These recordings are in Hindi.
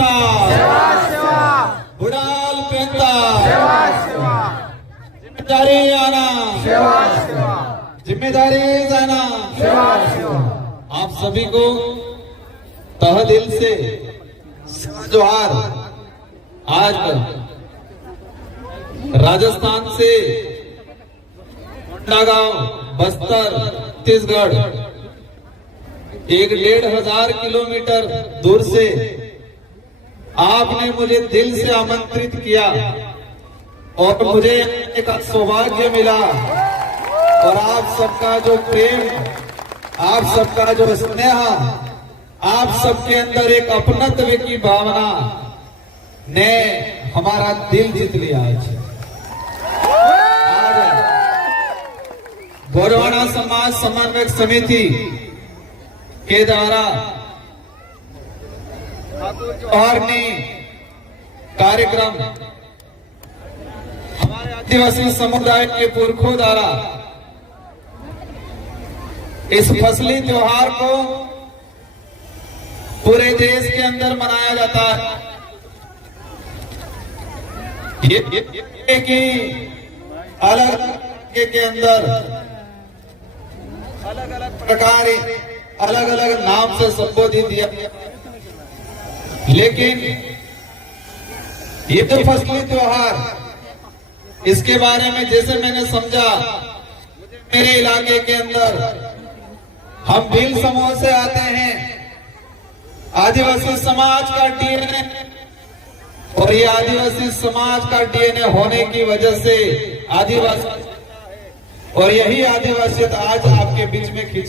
पेंता बुडाल पेंता जिम्मेदारी आना जिम्मेदारी जाना। आप सभी को तह दिल से जोहार। आज राजस्थान से कोंडागांव बस्तर छत्तीसगढ़ 1,500 किलोमीटर दूर से आपने मुझे दिल से आमंत्रित किया और मुझे एक सौभाग्य मिला। और आप सबका जो प्रेम, आप सबका जो स्नेह, आप सबके अंदर एक अपनत्व की भावना ने हमारा दिल जीत लिया। आज गोरवाना समाज समन्वय समिति के द्वारा जोहारनी कार्यक्रम हमारे आदिवासी समुदाय के पुरखों द्वारा इस फसली त्योहार को पूरे देश के अंदर मनाया जाता है। ये कि अलग के अंदर अलग अलग प्रकार अलग अलग नाम से संबोधित किया, लेकिन ये तो फसली त्योहार, इसके बारे में जैसे मैंने समझा, मेरे इलाके के अंदर हम भील समूह से आते हैं। आदिवासी समाज का डीएनए, और ये आदिवासी समाज का डीएनए होने की वजह से आदिवासी, और यही आदिवासियत आज आपके बीच में खींच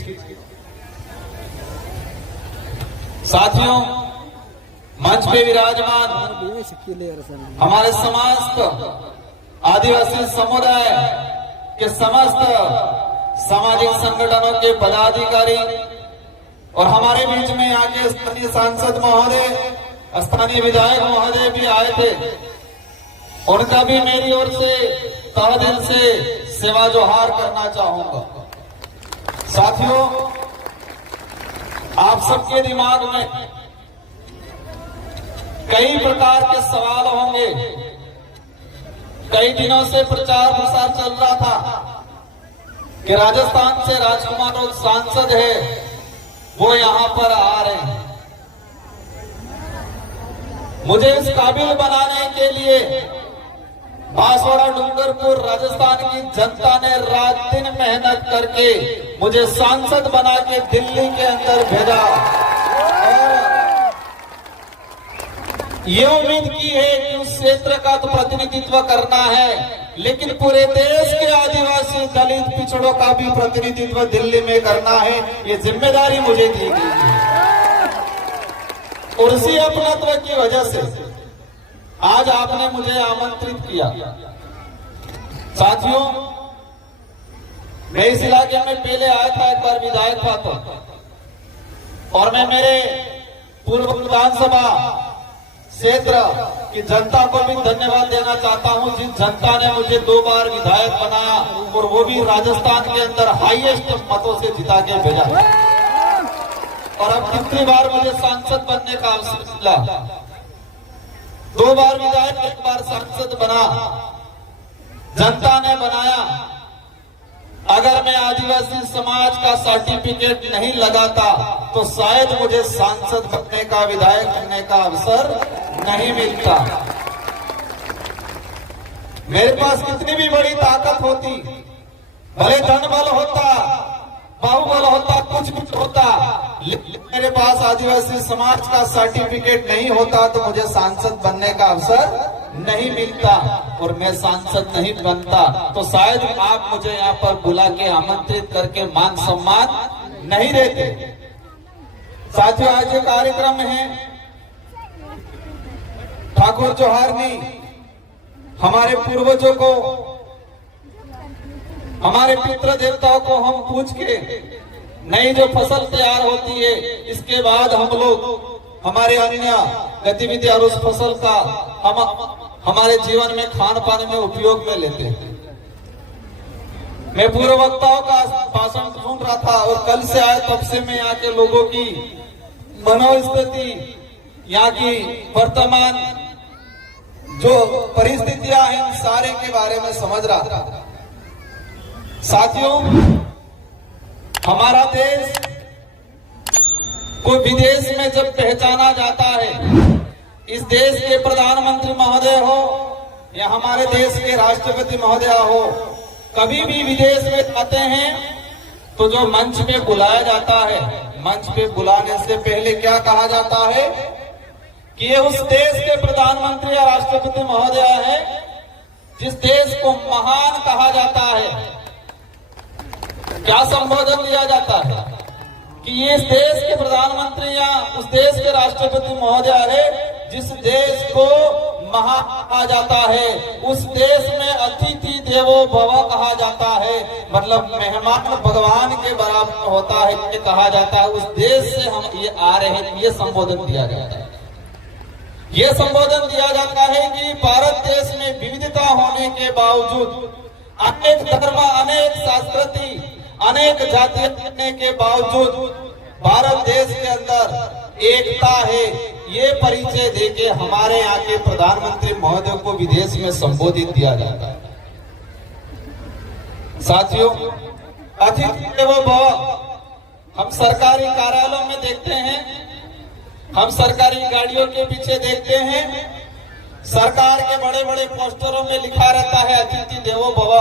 साथियों, मंच पे विराजमान हमारे समस्त आदिवासी समुदाय के समस्त सामाजिक संगठनों के पदाधिकारी और हमारे बीच में यहाँ के स्थानीय सांसद महोदय, स्थानीय विधायक महोदय भी आए थे, उनका भी मेरी ओर से तहे दिल से सेवा जोहार करना चाहूंगा। साथियों, आप सबके दिमाग में कई प्रकार के सवाल होंगे। कई दिनों से प्रचार प्रसार चल रहा था कि राजस्थान से राजकुमार और सांसद है, वो यहां पर आ रहे हैं। मुझे इस काबिल बनाने के लिए बांसवाड़ा डूंगरपुर राजस्थान की जनता ने रात दिन मेहनत करके मुझे सांसद बना के दिल्ली के अंदर भेजा और ये उम्मीद की है कि उस क्षेत्र का तो प्रतिनिधित्व करना है, लेकिन पूरे देश के आदिवासी दलित पिछड़ों का भी प्रतिनिधित्व दिल्ली में करना है। ये जिम्मेदारी मुझे दी गई है और उसी अपनत्व की वजह से आज आपने मुझे आमंत्रित किया। साथियों, मैं इस इलाके में पहले आया था, एक बार विधायक था तो, और मैं मेरे पूर्व विधानसभा क्षेत्र की जनता को भी धन्यवाद देना चाहता हूं, जिस जनता ने मुझे 2 बार विधायक बनाया और वो भी राजस्थान के अंदर हाईएस्ट मतों से जिता के भेजा। और अब कितनी बार मुझे सांसद बनने का अवसर मिला, 2 बार विधायक, 1 बार सांसद बना, जनता ने बनाया। अगर मैं आदिवासी समाज का सर्टिफिकेट नहीं लगाता तो शायद मुझे सांसद बनने का, विधायक बनने का अवसर नहीं मिलता। मेरे पास कितनी भी बड़ी ताकत होती, भले धन बल होता, बाहुबल होता, कुछ भी होता, लेकिन मेरे पास आदिवासी समाज का सर्टिफिकेट नहीं होता तो मुझे सांसद बनने का अवसर नहीं मिलता और मैं सांसद नहीं बनता तो शायद आप मुझे यहाँ पर बुला के आमंत्रित करके मान सम्मान नहीं देते। साथियों, आज ये कार्यक्रम है ठाकुर जोहारनी, हमारे पूर्वजों को, हमारे पितृ देवताओं को हम पूछ के नई जो फसल तैयार होती है, इसके बाद हम लोग हमारे अन्य गतिविधि और उस फसल का हम हमारे जीवन में खान पान में उपयोग में लेते हैं। मैं पूर्व वक्ताओं का भाषण सुन रहा था और कल से आए तब से मैं यहाँ के लोगों की मनोस्थिति यहाँ की वर्तमान जो परिस्थितियां हैं उन सारे के बारे में समझ रहा था। साथियों, हमारा देश को विदेश में जब पहचाना जाता है, इस देश के प्रधानमंत्री महोदय हो या हमारे देश के राष्ट्रपति महोदय हो, कभी भी विदेश में जाते हैं तो जो मंच पे बुलाया जाता है, मंच पे बुलाने से पहले क्या कहा जाता है कि ये उस देश के प्रधानमंत्री या राष्ट्रपति महोदय है जिस देश को महान कहा जाता है। क्या संबोधन दिया जाता है कि ये इस देश के प्रधानमंत्री या उस देश के राष्ट्रपति महोदय है जिस देश को महान कहा जाता है, उस देश में अतिथि देवो भव कहा जाता है, मतलब मेहमान भगवान के बराबर होता है ये कहा जाता है। उस देश से हम ये आ रहे हैं, ये संबोधन दिया जाता है। ये संबोधन दिया जाता है कि भारत देश में विविधता होने के बावजूद, अनेक धर्म, अनेक संस्कृति, अनेक जातियां होने के बावजूद भारत देश के अंदर एकता है, ये परिचय देके हमारे यहाँ के प्रधानमंत्री महोदय को विदेश में संबोधित किया जाता है। साथियों, अतिथि देवो भव हम सरकारी कार्यालयों में देखते हैं, हम सरकारी गाड़ियों के पीछे देखते हैं, सरकार के बड़े बड़े पोस्टरों में लिखा रहता है अतिथि देवो भव।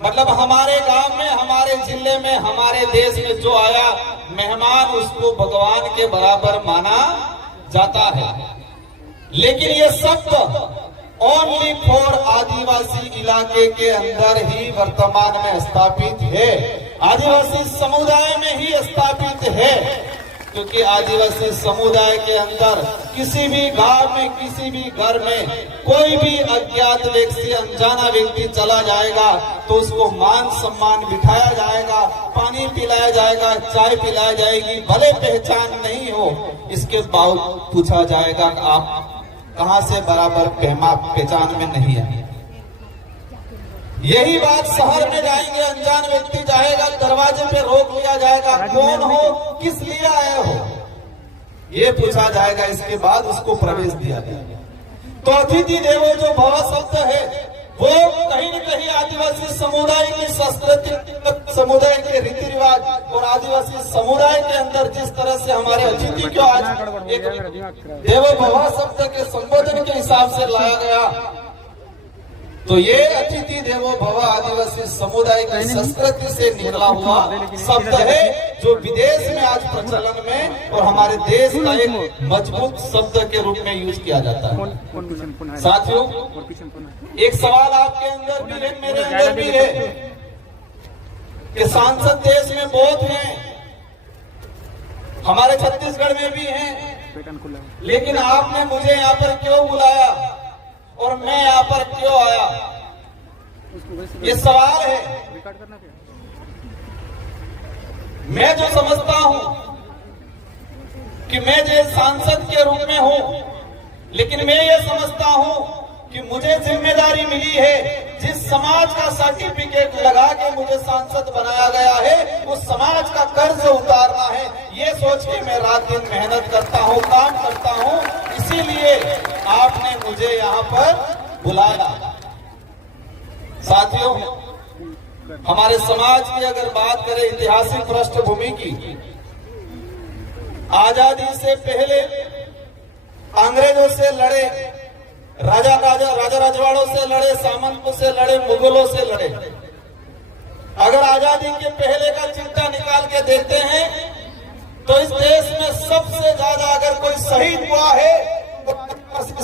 मतलब हमारे गांव में, हमारे जिले में, हमारे देश में जो आया मेहमान, उसको भगवान के बराबर माना जाता है। लेकिन ये शब्द ओनली फॉर आदिवासी इलाके के अंदर ही वर्तमान में स्थापित है, आदिवासी समुदाय में ही स्थापित है, क्योंकि आदिवासी समुदाय के अंदर किसी भी गांव में, किसी भी घर में कोई भी अज्ञात व्यक्ति, अनजाना व्यक्ति चला जाएगा तो उसको मान सम्मान बिठाया जाएगा, पानी पिलाया जाएगा, चाय पिलाई जाएगी, भले पहचान नहीं हो इसके बावजूद पूछा जाएगा आप कहां से, बराबर पहचान में नहीं है। यही बात शहर में जाएंगे, अनजान व्यक्ति जाएगा, दरवाजे पे रोक लिया जाएगा, कौन हो, किस लिए आए हो, ये पूछा जाएगा, इसके बाद उसको प्रवेश दिया जाएगा। तो अतिथि देवो जो भव शब्द है वो कहीं न कहीं आदिवासी समुदाय की संस्कृति, समुदाय के रीति रिवाज और आदिवासी समुदाय के अंदर जिस तरह से हमारे अतिथि को आज एक देवो भव शब्द के संबोधन के हिसाब से लाया गया, तो ये अतिथि देवो भव आदिवासी समुदाय की संस्कृति से निकला हुआ शब्द है जो विदेश में आज प्रचलन में और हमारे देश का एक मजबूत शब्द के रूप में यूज किया जाता है। साथियों, एक सवाल आपके अंदर भी है, मेरे अंदर भी है कि सांसद देश में बहुत हैं, हमारे छत्तीसगढ़ में भी हैं, लेकिन आपने मुझे यहाँ पर क्यों बुलाया और मैं यहाँ पर क्यों आया, ये सवाल है। मैं जो समझता हूं कि मैं जो सांसद के रूप में हूं, लेकिन मैं ये समझता हूं कि मुझे जिम्मेदारी मिली है, जिस समाज का सर्टिफिकेट लगा के मुझे सांसद बनाया गया है उस समाज का कर्ज उतारना है, ये सोच के मैं रात दिन मेहनत करता हूं, काम करता हूं। इसीलिए आपने मुझे यहाँ पर बुलाया। साथियों, हमारे समाज की अगर बात करें ऐतिहासिक पृष्ठभूमि की, आजादी से पहले अंग्रेजों से लड़े, राजा रजवाड़ों से लड़े, सामंतों से लड़े, मुगलों से लड़े। अगर आजादी के पहले का चिट्ठा निकाल के देखते हैं तो इस देश में सबसे ज्यादा अगर कोई शहीद हुआ है तो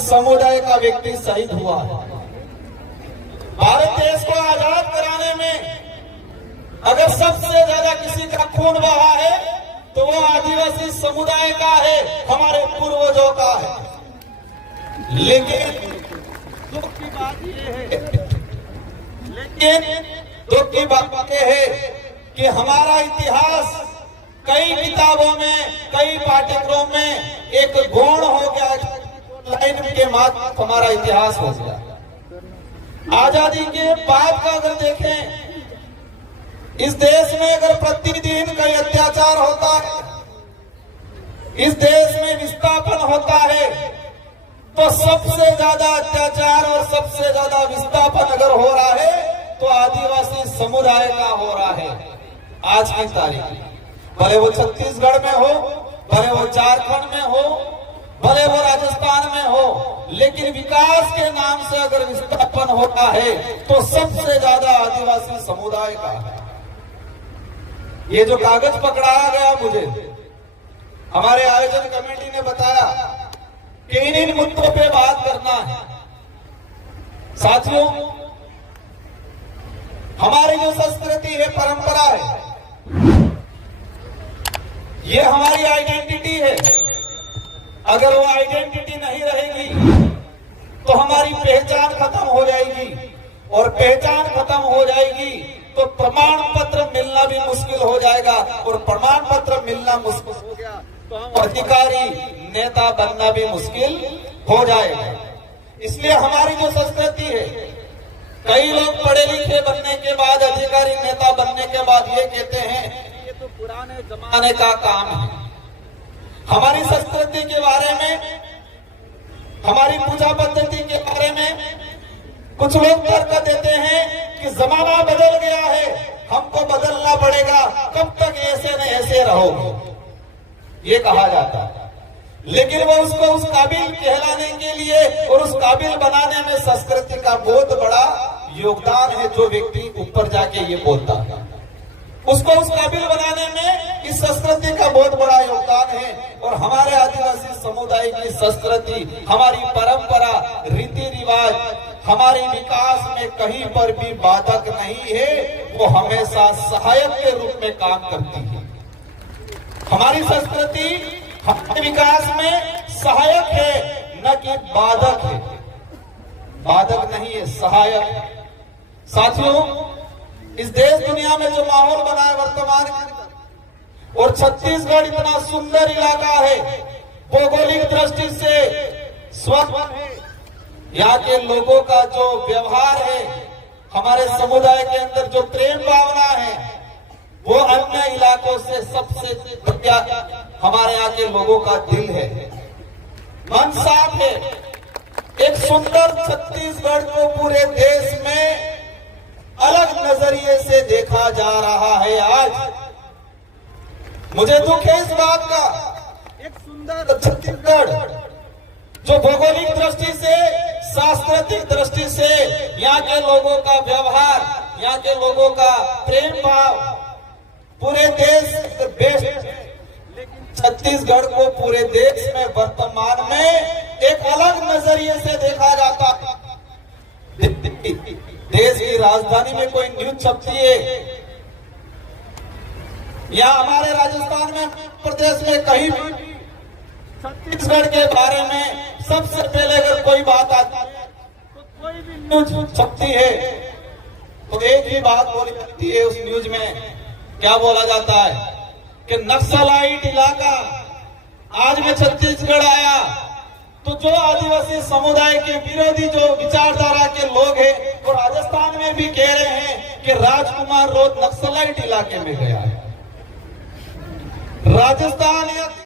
समुदाय का व्यक्ति शहीद हुआ है। भारत देश को आजाद कराने में अगर सबसे ज्यादा किसी का खून बहा है तो वो आदिवासी समुदाय का है, हमारे पूर्वजों का है। लेकिन दुख की बात यह है कि हमारा इतिहास कई किताबों में, कई पाठ्यक्रमों में एक गौण हो गया, लाइन के माध्यम हमारा इतिहास हो गया। आजादी के बाद का अगर देखें, इस देश में अगर प्रतिदिन कई अत्याचार होता है, इस देश में विस्थापन होता है तो सबसे ज्यादा अत्याचार और सबसे ज्यादा विस्थापन अगर हो रहा है तो आदिवासी समुदाय का हो रहा है। आज की तारीख भले वो छत्तीसगढ़ में हो, भले वो झारखंड में हो, भले वो राजस्थान में हो, लेकिन विकास के नाम से अगर विस्थापन होता है तो सबसे ज्यादा आदिवासी समुदाय का है। ये जो कागज पकड़ाया गया मुझे, हमारे आयोजन कमेटी ने बताया कि इन मुद्दों पे बात करना है। साथियों, हमारी जो संस्कृति है, परंपरा है, ये हमारी आइडेंटिटी है। अगर वो आइडेंटिटी नहीं रहेगी तो हमारी पहचान खत्म हो जाएगी, और पहचान खत्म हो जाएगी तो प्रमाण पत्र मिलना भी मुश्किल हो जाएगा, और प्रमाण पत्र मिलना मुश्किल हो गया तो हम अधिकारी नेता बनना भी मुश्किल हो जाएगा। इसलिए हमारी जो संस्कृति है, कई लोग पढ़े लिखे बनने के बाद, अधिकारी नेता बनने के बाद ये कहते हैं ये तो पुराने जमाने का काम है। हमारी संस्कृति के बारे में, हमारी पूजा पद्धति के बारे में कुछ लोग तर्क देते हैं कि जमाना बदल गया है, हमको बदलना पड़ेगा, कब तक ऐसे न ऐसे रहोगे, ये कहा जाता है। लेकिन वो उसको उस काबिल कहलाने के लिए और उस काबिल बनाने में संस्कृति का बहुत बड़ा योगदान है। जो व्यक्ति ऊपर जाके ये बोलता है, उसको उस काबिल बनाने में इस संस्कृति का बहुत बड़ा योगदान है। और हमारे आदिवासी समुदाय की संस्कृति, हमारी परंपरा, रीति रिवाज हमारे विकास में कहीं पर भी बाधक नहीं है, वो हमेशा सहायक के रूप में काम करती है। हमारी संस्कृति हमारे विकास में सहायक है, न कि बाधक है। बाधक नहीं है, सहायक है। साथियों, इस देश दुनिया में जो माहौल बना है वर्तमान के, और छत्तीसगढ़ इतना सुंदर इलाका है, भौगोलिक दृष्टि से स्वच्छ है, यहाँ के लोगों का जो व्यवहार है, हमारे समुदाय के अंदर जो प्रेम भावना है, वो अन्य इलाकों से सबसे बढ़िया हमारे यहाँ के लोगों का दिल है, मन साफ है। एक सुंदर छत्तीसगढ़ को पूरे देश में अलग नजरिए से देखा जा रहा है। आज मुझे दुख है इस बात का, एक सुंदर छत्तीसगढ़ जो भौगोलिक दृष्टि से, सांस्कृतिक दृष्टि से, यहाँ के लोगों का व्यवहार, यहाँ के लोगों का प्रेम भाव पूरे देश बेस्ट है, लेकिन छत्तीसगढ़ को पूरे देश में वर्तमान में एक अलग नजरिए से देखा जाता है। देश की राजधानी में कोई न्यूज छपती है, या हमारे राजस्थान में, प्रदेश में कहीं भी छत्तीसगढ़ के बारे में सबसे पहले अगर कोई बात आती है तो कोई भी न्यूज छपती है तो एक ही बात बोली जाती है। उस न्यूज में क्या बोला जाता है कि नक्सलाइट इलाका। आज मैं छत्तीसगढ़ आया तो जो आदिवासी समुदाय के विरोधी जो विचारधारा के लोग हैं, वो राजस्थान में भी कह रहे हैं कि राजकुमार रोड नक्सलाइट इलाके में गया है। राजस्थान या